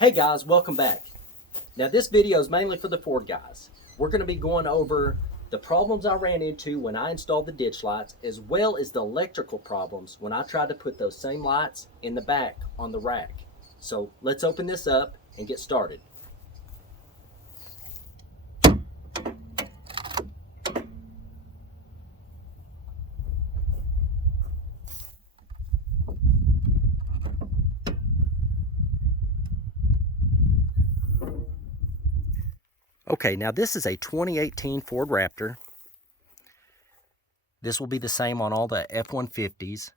Hey guys, welcome back. Now this video is mainly for the Ford guys. We're going to be going over the problems I ran into when I installed the ditch lights, as well as the electrical problems when I tried to put those same lights in the back on the rack. So let's open this up and get started. Okay, now this is a 2018 Ford Raptor. This will be the same on all the F-150s.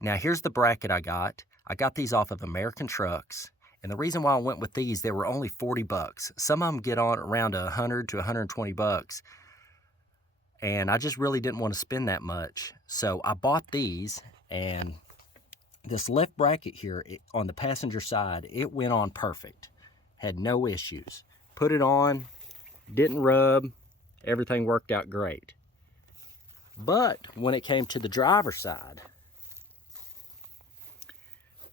Now here's the bracket I got. I got these off of American Trucks. And the reason why I went with these, they were only 40 bucks. Some of them get on around 100 to 120 bucks. And I just really didn't want to spend that much. So I bought these, and this left bracket here on the passenger side, it went on perfect. Had no issues. Put it on, didn't rub, everything worked out great. But when it came to the driver's side,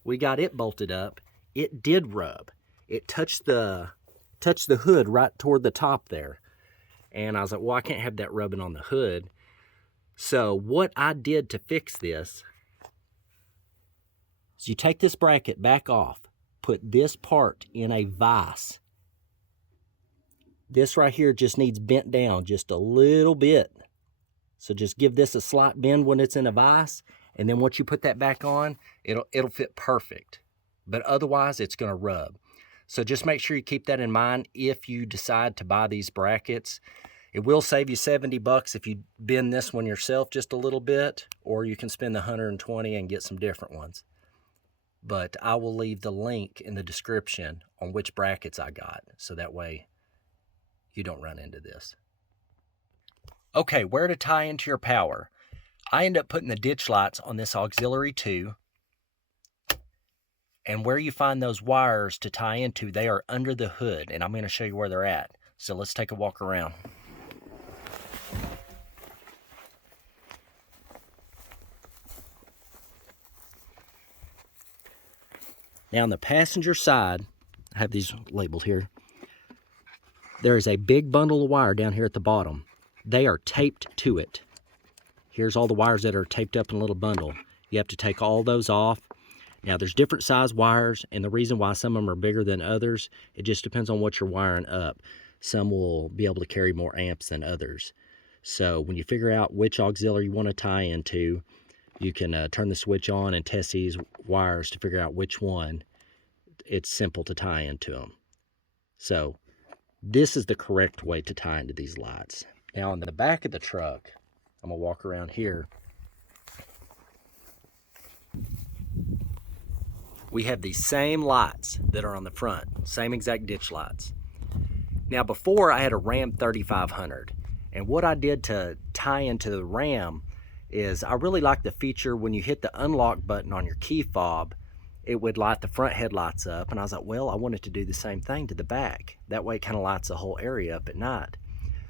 we got it bolted up. It did rub. It touched the hood right toward the top there. And I was like, well, I can't have that rubbing on the hood. So what I did to fix this is you take this bracket back off, put this part in a vise. This right here just needs bent down just a little bit. So just give this a slight bend when it's in a vise, and then once you put that back on, it'll fit perfect. But otherwise, it's going to rub. So just make sure you keep that in mind if you decide to buy these brackets. It will save you 70 bucks if you bend this one yourself just a little bit, or you can spend the 120 and get some different ones. But I will leave the link in the description on which brackets I got, so that way you don't run into this. Okay, where to tie into your power. I end up putting the ditch lights on this auxiliary 2. And where you find those wires to tie into, they are under the hood. And I'm going to show you where they're at. So let's take a walk around. Now on the passenger side, I have these labeled here. There is a big bundle of wire down here at the bottom. They are taped to it. Here's all the wires that are taped up in a little bundle. You have to take all those off. Now there's different size wires, and the reason why some of them are bigger than others, it just depends on what you're wiring up. Some will be able to carry more amps than others. So when you figure out which auxiliary you want to tie into, you can turn the switch on and test these wires to figure out which one. It's simple to tie into them. So this is the correct way to tie into these lights. Now on the back of the truck, I'm going to walk around here. We have these same lights that are on the front, same exact ditch lights. Now before I had a Ram 3500, and what I did to tie into the Ram is I really like the feature when you hit the unlock button on your key fob, it would light the front headlights up, and I was like, well, I wanted to do the same thing to the back. That way it kind of lights the whole area up at night.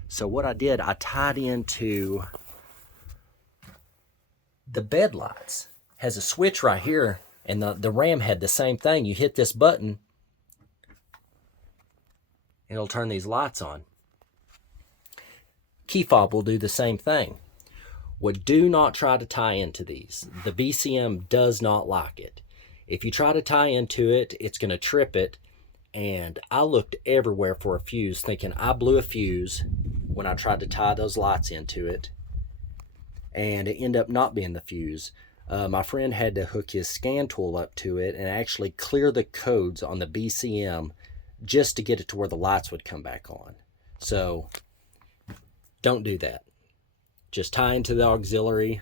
So what I did, I tied into the bed lights. Has a switch right here, and the Ram had the same thing. You hit this button, it'll turn these lights on. Key fob will do the same thing. Well, do not try to tie into these. The BCM does not like it. If you try to tie into it, it's going to trip it. And I looked everywhere for a fuse, thinking I blew a fuse when I tried to tie those lights into it. And it ended up not being the fuse. My friend had to hook his scan tool up to it and actually clear the codes on the BCM just to get it to where the lights would come back on. So don't do that. Just tie into the auxiliary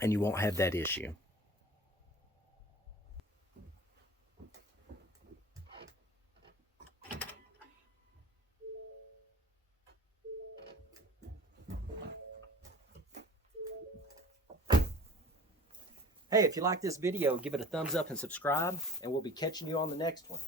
and you won't have that issue. Hey, if you like this video, give it a thumbs up and subscribe, and we'll be catching you on the next one.